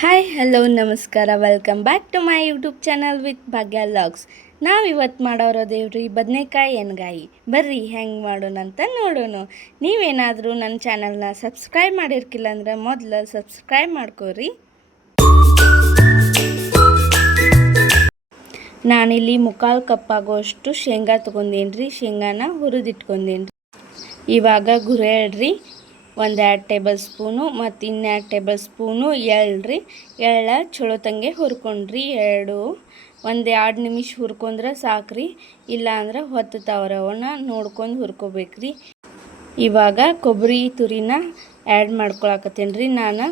Hi hello ನಮಸ್ಕಾರ welcome back to my YouTube channel with Bhagya vlogs. ನಾವು ಇವತ್ತು ಮಾಡೋರೋದೇವ್ರಿ ಬದನೆಕಾಯಿ ಎಣ್ಗಾಯಿ. ಬರ್ರಿ ಹೆಂಗೆ ಮಾಡೋಣ ಅಂತ ನೋಡೋಣ. ನೀವೇನಾದರೂ ನನ್ನ ಚಾನಲ್ನ ಸಬ್ಸ್ಕ್ರೈಬ್ ಮಾಡಿರ್ಕಿಲ್ಲ ಅಂದ್ರೆ ಮೊದಲು ಸಬ್ಸ್ಕ್ರೈಬ್ ಮಾಡ್ಕೋರಿ. ನಾನಿಲ್ಲಿ ಮುಕ್ಕಾಲು ಕಪ್ ಆಗೋಷ್ಟು ಶೇಂಗಾ ತೊಗೊಂಡೇನ್ರಿ. ಶೇಂಗಾನ ಹುರಿದಿಟ್ಕೊಂಡೇನ್ರಿ. ಇವಾಗ ಗುರೇಳ್ರಿ 1-2 ಟೇಬಲ್ ಸ್ಪೂನು ಮತ್ತು 2 ಟೇಬಲ್ ಸ್ಪೂನು ಎಳ್ಳ್ರಿ. ಎಳ್ಳ ಚಲೋ ತಂಗೆ ಹುರ್ಕೊಂಡ್ರಿ. ಒಂದು 2 ನಿಮಿಷ ಹುರ್ಕೊಂಡ್ರೆ ಸಾಕ್ರಿ. ಇಲ್ಲ ಅಂದ್ರೆ ಹೊತ್ತತಾವ್ರವನ್ನ ನೋಡ್ಕೊಂಡು ಹುರ್ಕೋಬೇಕ್ರಿ. ಇವಾಗ ಕೊಬ್ಬರಿ ತುರಿನ ಆ್ಯಡ್ ಮಾಡ್ಕೊಳಕತ್ತೇನೆ ರೀ. ನಾನು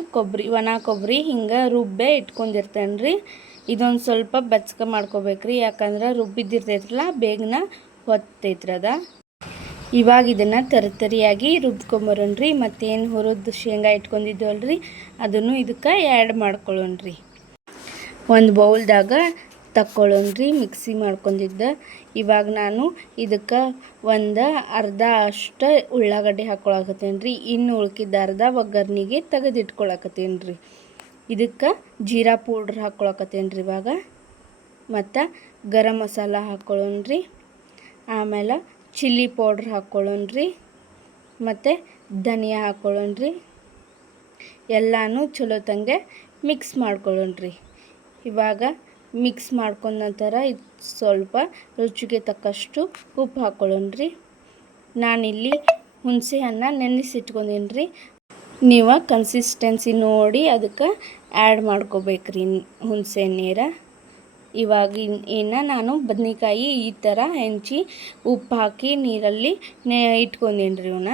ಒಣ ಕೊಬ್ಬರಿ ಹಿಂಗೆ ರುಬ್ಬೆ ಇಟ್ಕೊಂಡಿರ್ತೇನೆ ರೀ. ಇದೊಂದು ಸ್ವಲ್ಪ ಬೆಚ್ಚಗ ಮಾಡ್ಕೋಬೇಕ್ರಿ, ಯಾಕಂದ್ರೆ ರುಬ್ಬಿದ್ದಿರ್ತೈತ್ರಲ್ಲ ಬೇಗನೆ ಹೊತ್ತೈತ್ರದ. ಇವಾಗ ಇದನ್ನು ತರಿಯಾಗಿ ರುಬ್ಕೊಂಬರೋಣ್ರಿ. ಮತ್ತೇನು ಹುರಿದು ಶೇಂಗಾ ಇಟ್ಕೊಂಡಿದ್ವಲ್ರಿ ಅದನ್ನು ಇದಕ್ಕೆ ಆ್ಯಡ್ ಮಾಡ್ಕೊಳ್ಳೋಣ್ರಿ. ಒಂದು ಬೌಲ್ದಾಗ ತಕ್ಕೊಳ್ಳೋಣ್ರಿ ಮಿಕ್ಸಿ ಮಾಡ್ಕೊಂಡಿದ್ದ. ಇವಾಗ ನಾನು ಇದಕ್ಕೆ ಒಂದು ಅರ್ಧ ಅಷ್ಟು ಉಳ್ಳಾಗಡ್ಡೆ ಹಾಕ್ಕೊಳಕತ್ತೇನೆ ರೀ. ಇನ್ನು ಉಳ್ಕಿದ್ದ ಅರ್ಧ ಒಗ್ಗರ್ನಿಗೆ ತೆಗೆದಿಟ್ಕೊಳಕತ್ತೇನೆ ರೀ. ಇದಕ್ಕೆ ಜೀರಾ ಪೌಡ್ರ್ ಹಾಕ್ಕೊಳಕತ್ತೇನೆ ರೀ ಇವಾಗ. ಮತ್ತು ಗರಂ ಮಸಾಲ ಹಾಕ್ಕೊಳ್ಳೋಣ್ರಿ. ಆಮೇಲೆ ಚಿಲ್ಲಿ ಪೌಡ್ರ್ ಹಾಕ್ಕೊಳ್ಳೋಣ್ರಿ. ಮತ್ತು ಧನಿಯಾ ಹಾಕ್ಕೊಳ್ಳೋಣ್ರಿ. ಎಲ್ಲನೂ ಚಲೋ ತಂಗೆ ಮಿಕ್ಸ್ ಮಾಡ್ಕೊಳ್ಳೋಣ್ರಿ. ಇವಾಗ ಮಿಕ್ಸ್ ಮಾಡ್ಕೊಂಡ ನಂತರ ಇದು ಸ್ವಲ್ಪ ರುಚಿಗೆ ತಕ್ಕಷ್ಟು ಉಪ್ಪು ಹಾಕ್ಕೊಳ್ಳೋಣ್ರಿ. ನಾನಿಲ್ಲಿ ಹುಣಸೆ ಹಣ್ಣು ನೆನೆಸಿಟ್ಕೊಂಡೀನಿ ರೀ. ನೀವು ಕನ್ಸಿಸ್ಟೆನ್ಸಿ ನೋಡಿ ಅದಕ್ಕೆ ಆ್ಯಡ್ ಮಾಡ್ಕೋಬೇಕ್ರಿ ಹುಣಸೆ ನೀರು. ಇವಾಗ ನಾನು ಬದ್ನೆಕಾಯಿ ಈ ಥರ ಹೆಂಚಿ ಉಪ್ಪು ಹಾಕಿ ನೀರಲ್ಲಿ ಇಟ್ಕೊಂಡೇನಿ ರೀ ಇವನ್ನ.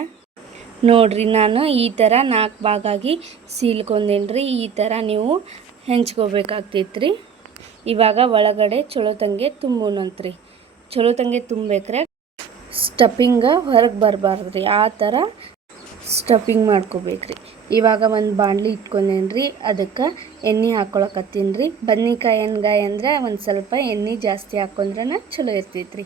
ನೋಡಿರಿ, ನಾನು ಈ ಥರ 4 ಭಾಗಾಗಿ ಸೀಲ್ಕೊಂಡೇನಿ ರೀ. ಈ ಥರ ನೀವು ಹೆಂಚ್ಕೋಬೇಕಾಗ್ತೈತ್ರಿ. ಇವಾಗ ಒಳಗಡೆ ಚಲೋ ತಂಗೆ ತುಂಬೋಣಂತ್ರಿ. ಚಲೋ ತಂಗೆ ತುಂಬಬೇಕ್ರೆ ಸ್ಟಫಿಂಗ ಹೊರಗೆ ಬರಬಾರ್ದು ರೀ. ಆ ಥರ ಸ್ಟಫಿಂಗ್ ಮಾಡ್ಕೋಬೇಕ್ರಿ. ಇವಾಗ ಒಂದು ಬಾಣಲಿ ಇಟ್ಕೊಂಡೇನಿ ರೀ. ಅದಕ್ಕೆ ಎಣ್ಣೆ ಹಾಕ್ಕೊಳಕತ್ತೀನಿ ರೀ. ಬದ್ನೆಕಾಯಿ ಎಣ್ಗಾಯಿ ಅಂದರೆ ಒಂದು ಸ್ವಲ್ಪ ಎಣ್ಣೆ ಜಾಸ್ತಿ ಹಾಕ್ಕೊಂಡ್ರೆ ಚಲೋ ಇರ್ತೈತ್ರಿ.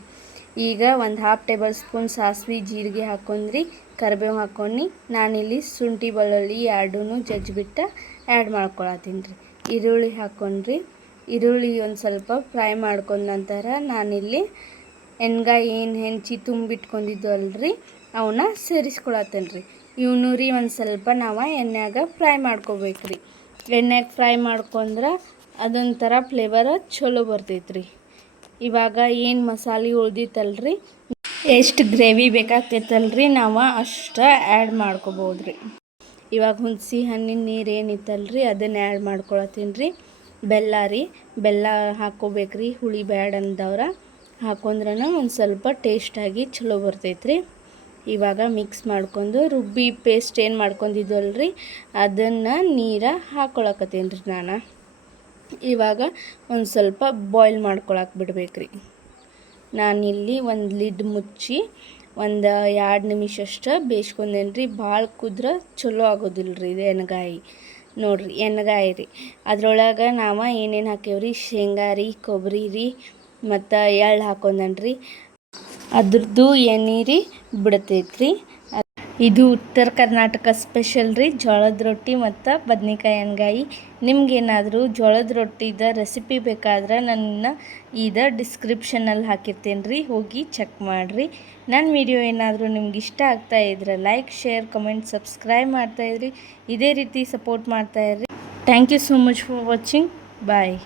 ಈಗ ಒಂದು 1/2 ಟೇಬಲ್ ಸ್ಪೂನ್ ಸಾಸಿವೆ ಜೀರಿಗೆ ಹಾಕ್ಕೊಂಡ್ರಿ. ಕರಿಬೇವು ಹಾಕ್ಕೊಂಡು ನಾನಿಲ್ಲಿ ಶುಂಠಿ ಬೆಳ್ಳುಳ್ಳಿ 2 ಜಜ್ಜಿಬಿಟ್ಟು ಆ್ಯಡ್ ಮಾಡ್ಕೊಳತ್ತೀನಿ ರೀ. ಈರುಳ್ಳಿ ಹಾಕ್ಕೊಂಡ್ರಿ. ಈರುಳ್ಳಿ ಒಂದು ಸ್ವಲ್ಪ ಫ್ರೈ ಮಾಡ್ಕೊಂಡ ನಂತರ ನಾನಿಲ್ಲಿ ಎಣ್ಗಾಯಿ ಏನು ಹೆಂಚಿ ತುಂಬಿಟ್ಕೊಂಡಿದ್ವಲ್ರಿ ಅವನ್ನ ಸೇರಿಸ್ಕೊಳತ್ತೇನೆ ರೀ. ಇವನು ರೀ ಒಂದು ಸ್ವಲ್ಪ ನಾವು ಎಣ್ಣೆಯಾಗ ಫ್ರೈ ಮಾಡ್ಕೋಬೇಕ್ರಿ. ಎಣ್ಣೆಗೆ ಫ್ರೈ ಮಾಡ್ಕೊಂಡ್ರೆ ಅದೊಂಥರ ಫ್ಲೇವರ್ ಚಲೋ ಬರ್ತೈತ್ರಿ. ಇವಾಗ ಏನು ಮಸಾಲೆ ಉಳ್ದಿತ್ತಲ್ರಿ, ಎಷ್ಟು ಗ್ರೇವಿ ಬೇಕಾಗ್ತೈತಲ್ರಿ ನಾವು ಅಷ್ಟು ಆ್ಯಡ್ ಮಾಡ್ಕೋಬೋದ್ರಿ. ಇವಾಗ ಹುಣಸೆ ಹಣ್ಣಿನ ನೀರು ಏನಿತ್ತಲ್ರಿ ಅದನ್ನು ಆ್ಯಡ್ ಮಾಡ್ಕೊಳತ್ತೀನಿ ರೀ. ಬೆಲ್ಲ ಹಾಕ್ಕೋಬೇಕ್ರಿ. ಹುಳಿ ಬ್ಯಾಡ ಅಂದವ್ರ ಹಾಕೊಂಡ್ರೆ ಒಂದು ಸ್ವಲ್ಪ ಟೇಸ್ಟಾಗಿ ಚಲೋ ಬರ್ತೈತ್ರಿ. ಇವಾಗ ಮಿಕ್ಸ್ ಮಾಡ್ಕೊಂಡು ರುಬ್ಬಿ ಪೇಸ್ಟ್ ಏನು ಮಾಡ್ಕೊಂಡಿದ್ವಲ್ರಿ ಅದನ್ನು ನೀರು ಹಾಕ್ಕೊಳಕತ್ತೇನೆ ರೀ ನಾನು. ಇವಾಗ ಒಂದು ಸ್ವಲ್ಪ ಬಾಯ್ಲ್ ಮಾಡ್ಕೊಳಕ್ಕೆ ಬಿಡ್ಬೇಕ್ರಿ. ನಾನಿಲ್ಲಿ ಒಂದು ಲಿಡ್ ಮುಚ್ಚಿ ಒಂದು 2 ನಿಮಿಷ ಅಷ್ಟು ಬೇಯಿಸ್ಕೊಂಡೇನಿ ರೀ. ಭಾಳ ಕುದ್ರೆ ಚಲೋ ಆಗೋದಿಲ್ಲ ರೀ ಇದು ಎಣ್ಗಾಯಿ. ನೋಡಿರಿ, ಎಣ್ಗಾಯಿ ರೀ. ಅದ್ರೊಳಗೆ ನಾವು ಏನೇನು ಹಾಕೇವ್ರಿ, ಶೇಂಗಾ ರೀ, ಕೊಬ್ಬರಿ ರೀ ಮತ್ತು ಎಳ್ಳು ಹಾಕೊಂಡನ್ರಿ. ಅದ್ರದ್ದು ಎಣ್ಣೆ ರೀ ಬಿಡ್ತೈತ್ರಿ. ಇದು ಉತ್ತರ ಕರ್ನಾಟಕ ಸ್ಪೆಷಲ್ ರೀ. ಜೋಳದ ರೊಟ್ಟಿ ಮತ್ತು ಬದ್ನೆಕಾಯಿ ಎಣ್ಗಾಯಿ. ನಿಮ್ಗೇನಾದರೂ ಜೋಳದ ರೊಟ್ಟಿದ ರೆಸಿಪಿ ಬೇಕಾದ್ರೆ ನನ್ನ ಡಿಸ್ಕ್ರಿಪ್ಷನಲ್ಲಿ ಹಾಕಿರ್ತೇನೆ ರೀ, ಹೋಗಿ ಚೆಕ್ ಮಾಡಿರಿ. ನನ್ನ ವಿಡಿಯೋ ಏನಾದರೂ ನಿಮ್ಗೆ ಇಷ್ಟ ಆಗ್ತಾ ಇದ್ರೆ ಲೈಕ್, ಶೇರ್, ಕಮೆಂಟ್, ಸಬ್ಸ್ಕ್ರೈಬ್ ಮಾಡ್ತಾಯಿದ್ರಿ. ಇದೇ ರೀತಿ ಸಪೋರ್ಟ್ ಮಾಡ್ತಾಯಿದ್ರಿ. Thank you so much for watching. Bye.